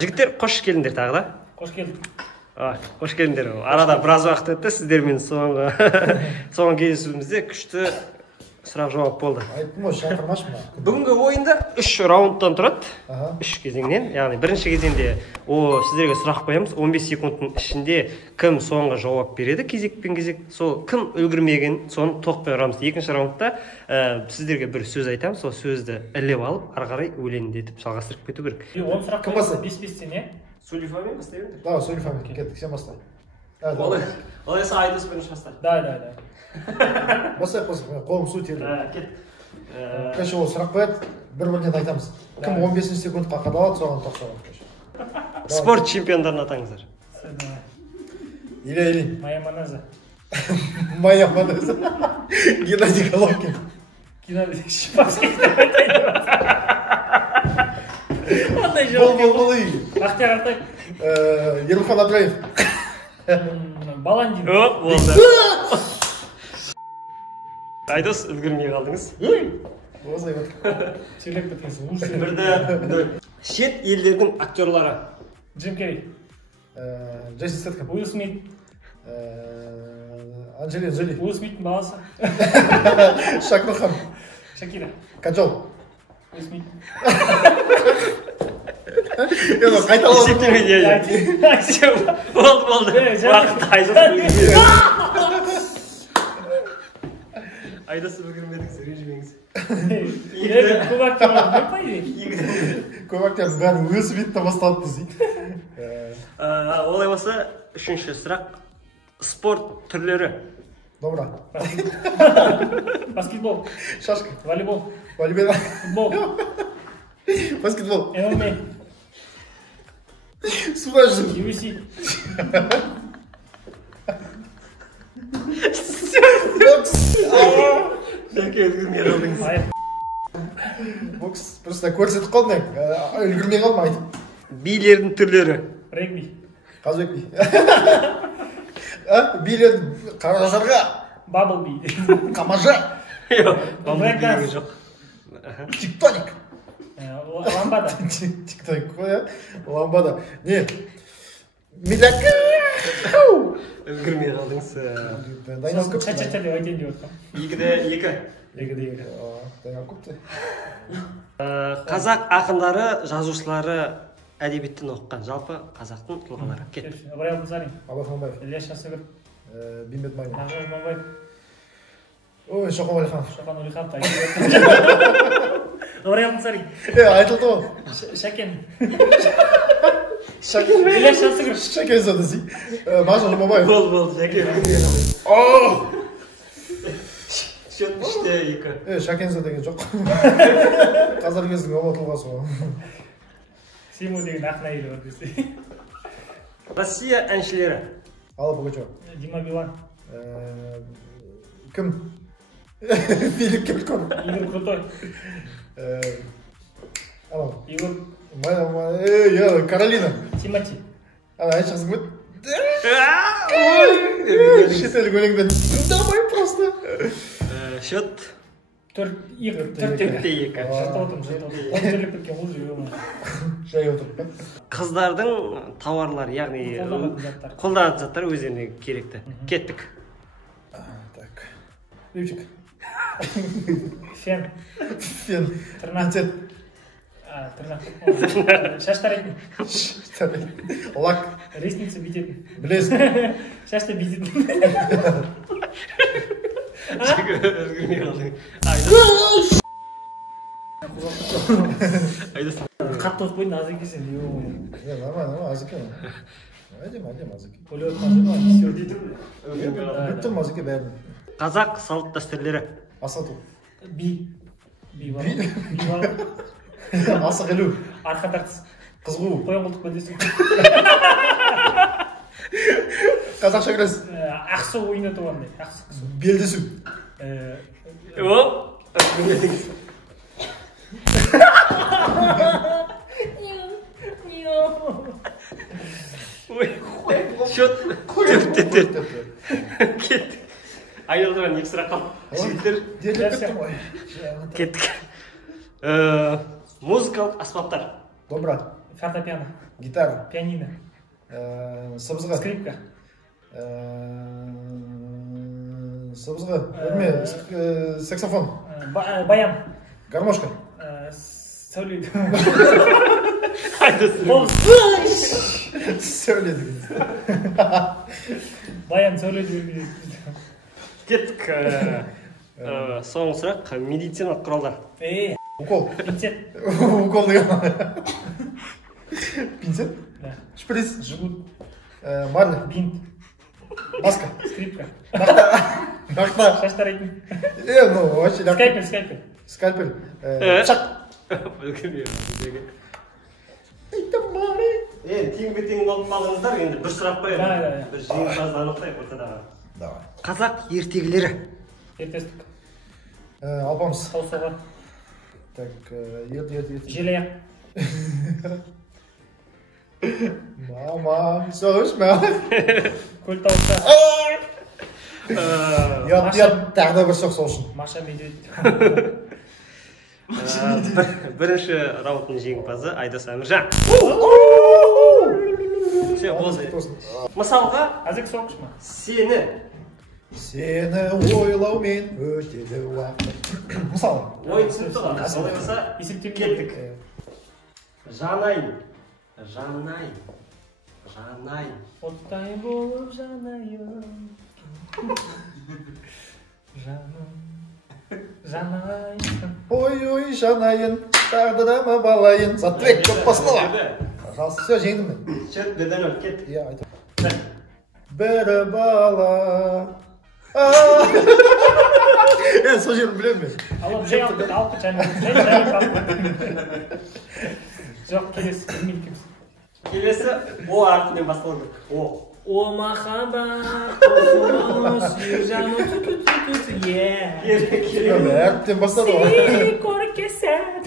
Жігіттер, қош келдіңдер тағы да. Қош келдік. Қош келдіңдер. Арада біраз уақыт өтті, сіздермен соңғы кездесуімізде күшті сұрақ жауап болды. Айттым ғой, шақырмашы ма? Бүгінгі ойында 3 раундтан тұрады. 3 кезеңнен. Яғни бірінші кезеңде сіздерге сұрақ қоямыз. 15 секундтың ішінде кім соңғы жауап береді кезекпен кезек. Сол кім үлгермеген, соны тоқпен ұрамыз. Екінші раундта сіздерге бір сөз айтамыз. Сол сөзді іліп алып, ары қарай өлеңдетіп жалғастырып кету керек. 10 сұрақ қойса 5-5-тен, иә? Сулифамен бастай беріңдер. Да, Сулифамен кеттік, сен баста. Олайса Айдос бірінші баста. Да. Бастай қолым су терлі. Кет. Кәші ол сұрақ қояды, бір-бірінен айтамыз. Кім 15 секундқа қадалады, соған тоқсалады. Спорт чемпиондарын атаңыздар. Илья Ильин. Майя Манеза. Майя Манеза. Геннадий Головкин. Геннадий Шипавский. Ондай Бұл. Ақтияр Артай. Ермхан Абдраев. Баландин. Болды. Айдос, үлгермей қалдыңыз. Осылай бар. Сөйлеп кеткенсің. Бірді. Шет елдердің актерлары. Джим Керри. Джейсон Стэтхэм. Уилл Смит. Анджелина Джоли. Уилл Смиттің баласы. Шакрухан. Шакира. Каджол. Уилл Смит. Қайталау. Есептемейді. Болды. Уақыт Айдос үлгермедіңіз, ренжімеңіз. Көп актерлар не пайды? Көп актерлардың бәрі Уилл Смиттен басталды десейді. Олай болса, үшінші сұрақ. Спорт түрлері. Добра. Баскетбол. Шашка. Волейбол. Волейбол. Футбол. Баскетбол. ММА. Суда жүзу. UFC. Бокс. Жәке, үлгермей қалдыңыз. Бокс. Просто көрсетіп қалдың. Үлгермей қалдым айтып. Билердің түрлері. Регби. Қазбек би. Билердің қаражарға. Баблби. Қамажа. Брейкданс. Тектоник. Ламбада. Тектоник қой, ламбада. Не? Медак. Үлгермей қалдыңыз. Дайнал көп. Ча-ча-ча деп айтайын деп отырмын. 2-2. 2-2. Дайнал көпті. Қазақ ақындары, жазушылары әдебиеттен оқыған жалпы қазақтың тұлғалары. Кет. Ыбырай Алтынсарин. Абай Құнанбаев. Ильяс Жансүгіров. Бейімбет Майлин. Мағжан Жұмабаев. Ой, Шоқан Уәлиханов. Шоқан Уәлиханов. Ыбырай Алтынсарин. Айтылды ғой. Шәкен. Шәкен. Ильяс Жансүгіров. Шәкен задысы. Мағжан Жұмабаев. Болды, Жәке, үлгермей қалдыңыз. Счет 3-2. Шәкенза деген жоқ. Қазіргі кездің ұлы тұлғасы ғой. Симу деген ақын әйелі бар десе. Россия әншілері. Алла Пугачева. Дима Билан. Кім? Филипп Киркоров. Игорь Крутой. Игорь. Каролина. Тимати. Әнші қызым өт. Шетелік өлеңден. Давай просто. Счет 4-2. Жыртып отырмын. Он сөйлеп кеткен ол жүре. Жай отырып. Қыздардың тауарлары, яғни қолданатын заттар өздеріне керекті. Кеттік. Так. Лифчик. Фен. Фен. Тырнақ. Тырнақ. Шаш тарайтын. Лак. Ресница битетін. Білесің. Шашты битетін. Өзгермей қалдың. Айдос. Қатты отып қойдың, аз екенсен. Нормально, аз екен. Әдем, аз екен. Ойлап отқан все дейді. Бүттім аз екен бәрін. Қазақ салт дәстүрлері. Асату. Би бар. Би бар. Асық ілу. Арқа тартыс. Қызғу. Қоян қолтық бәдесің. Қазақша күрес. Ақсы ойнату қандай? Ақсы. Белдесу. Счет 4-4. Кеттік. айналдырған екі сұрақ қалды. Жігіттер Дерлеп кеттім ғой. кеттік. Музыкалық аспаптар. Домбыра, Фортепиано, гитара, пианино, сыбызғы, скрипка, саксофон, баян, гармошка. Сөйлейді. Сөйледі. Баян сөйлейді. Кеттік. Соңғы сұрақ медициналық құралдар. Укол. Пинцет. Укол деген. Пинцет? Да. Шприц. Жгут. Марль. Бинт. Маска. Скрипка. Мақта. Шаш тарайтын. Ну, вообще. Скальпель. Скальпель. Пышақ. Теңбе-тең болып қалыңыздар, енді бір сұрақ қоямын. Бір жеңімпазды анықтайық ортадағы. Давай. Қазақ ертегілері. Ертестік. Алпамыс. Таусоға. Так, ерді. Желаяқ. Мама, соғыш ма? Көл тауықта. Ят, тағы да бір соғсын. Маша медведь. Бірінші раундтың жеңімпазы Айдос Әміржан. Мысалға, Азек соғыш ма? Сені ойлаумен өтеді уақыт. Мысалы. Ойын түсініп тұр. Солай болса, кеттік. Жанай. Оттай болып жанайын. Жанайын. Ой, жанайын, тағдырыма балайын. Заттыбек, көп басына. Пожалуйста, все, жеңдім мен. Шет, бірден өт, кеттік. Иә, айтам. Бір бала. Сол жерін білем мен. Алып жай алып және жоқ, келесі білмейді екенбіз. Келесі О әрпінен басталу керек. О махаббат, сүйір жану түтүтүтү, Әріптен бастады ғой. сені көркесет.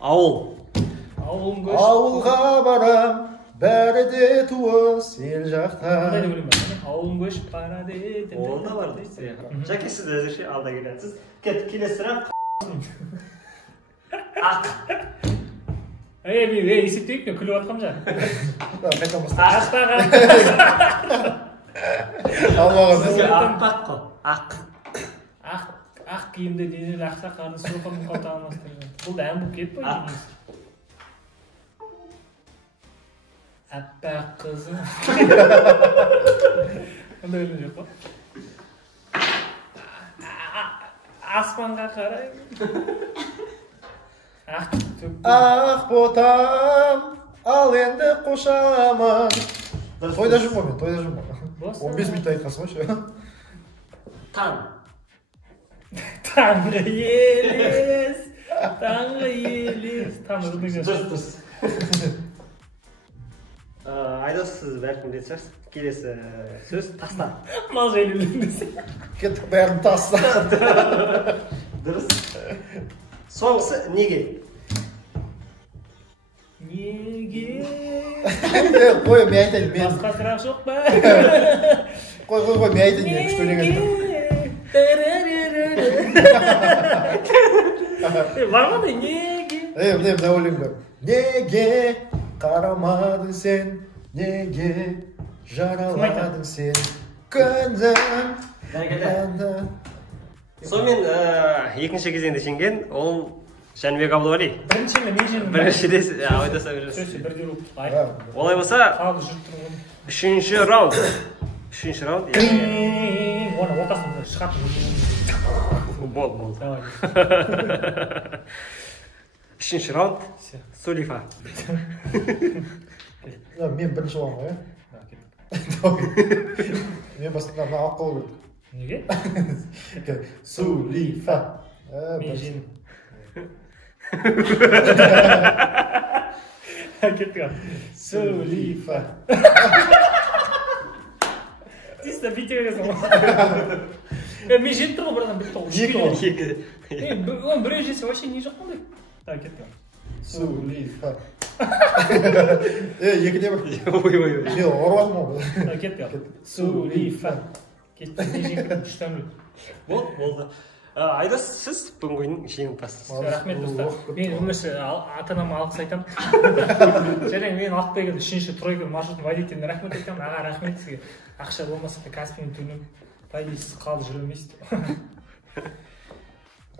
Ауылым көш. Ауылға барам, бәрі де туыс ел жақта. Қандай өлең бар? Ауылым көш барады. Ол да бар дейсіз. Жәке сіз әзірше алда келесіз. Кеттік, келесі сұрақ. Ақ. Есептейік пе, күліп атқам жа. Қайтан бастады. Ақтаға. Алмаған Сізге десен. ақпақ қой. Ақ киімді денелі ақсақарды соқырын қота алмастырды. Бұл да ән болып кетіп қой. Әппақ қызым. Ондай өлең жоқ па? Аспанға қарай. Ақ ботам, ал енді қошаман. Тойда жүрмін ғой мен, тойда жүрмін ғой. 15 минут айтқасы ғой ше. Таңғы елес. Таңғы Дұрыс. Айдос, сіз бәлкім білетін шығарсыз. Келесі сөз таста. мал жайлы Кеттік бәрін таста. Дұрыс. Соңғысы неге? Неге? Қой, мен айтайын, мен. Басқа сұрақ жоқ па? Қой, мен айтайын, мен күшті өлең айтайын. Бар ма да неге? Мына өлең бар. Неге қарамадың сен, неге жараладың сен, күнім. Сонымен екінші кезеңде жеңген ол Жәнібек Абдуғали. Бірінші мен жеңдім. Біріншіде Айдос Әміржан. Сөзі бірде болып. Олай болса, Қалды жүріп тұрған. үшінші раунд. Оны ортасында шығатын. Бол. Үшінші раунд. Сулифа. Мен бірінші болған ғой, мен басында алып қалу керек. Неге? Сулифа. Мен жеңдім. Кеттік ал. Сулифа. Тиста бүйте бересің ғой. Мен жеңіп тұр ғой бұрадан бітті ғой. Біреу жесе вообще не жоқ қандай. Кеттік ал. Сулифа. Екіде бір. Ой. Мен ұрвадым ғой. Кеттік ал. Сулифа. кетті мен жеңдім 3-тен. болды. Айдос, сіз бүгінгі ойынның жеңімпазысыз. Рахмет достар. Мен өмірші ата-анама алғыс айтамын. Және мен алып келген 3-ші тройка маршрутын водителіне рахмет айтамын. Аға, рахмет сізге. Ақша болмаса да Каспиймен түніп, пайдасыз қалды жүре алмайсыз.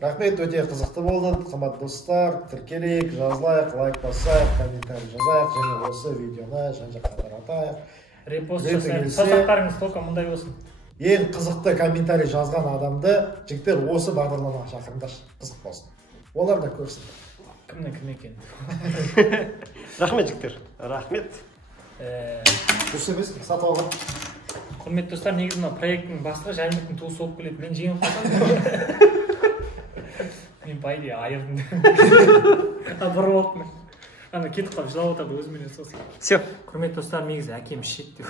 Рахмет, өте қызықты болды. Қымбатты достар, тіркелейік, жазылайық, лайк басайық, комментарий жазайық, және осы видеоны жан-жаққа таратайық. Репост жасайық. Саусақтарыңыз только мұндай болсын. Ең қызықты комментарий жазған адамды жігіттер осы бағдарламаға шақырыңдаршы, қызық болсын. Олар да көрсін. Кімнің кім екен? Рахмет жігіттер, рахмет. Дұрыс емес, сатып алған. Құрметті достар, негізі мына проекттің бастығы Жәнібектің туысы болып келеді. Мен жеңіп қалсам. Мен по идее айырдым. Бұрып алыппын. Ана кетіп қалып жылап отырды өзімен сосын. Все. Құрметті достар, негізі әкем ішеді деп.